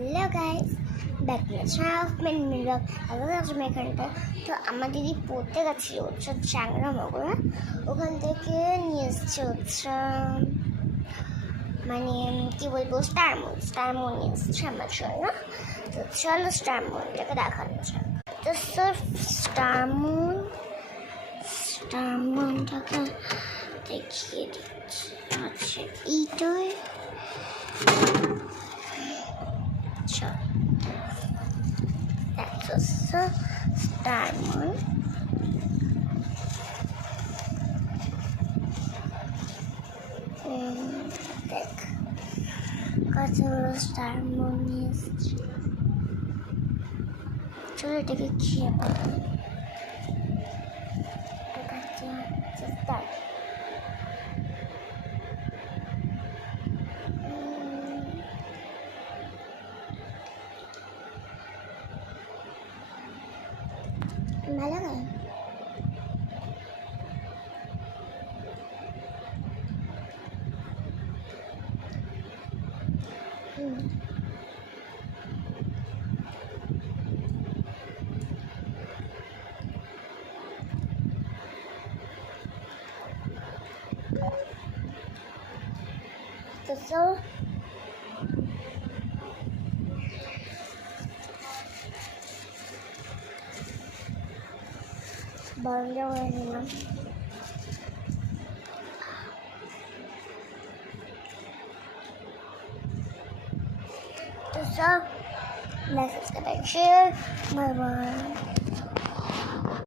Hello guys, back to মিনমিনক। Hello guys, আমি এখানটা তো আমার দিদি পড়তে গেছিল হচ্ছে চ্যাংরা মগরা, ওখান থেকে নিয়ে এসছে হচ্ছে মানে কি বলবো স্টারমুন নিয়ে এসছে আমার জন্য। তো চলো স্টারমুনটাকে দেখানো যাক। তো স্যার স্টারমুনটাকে দেখিয়ে দিচ্ছি। আচ্ছা এইটাই that's a diamond. দেখ কতগুলো diamond এসছে। চলো এটাকে খেয়ে পাবো। ভালো লাগে তো বন্ধ করে নিলাম। তো সব like subscribe share, bye bye.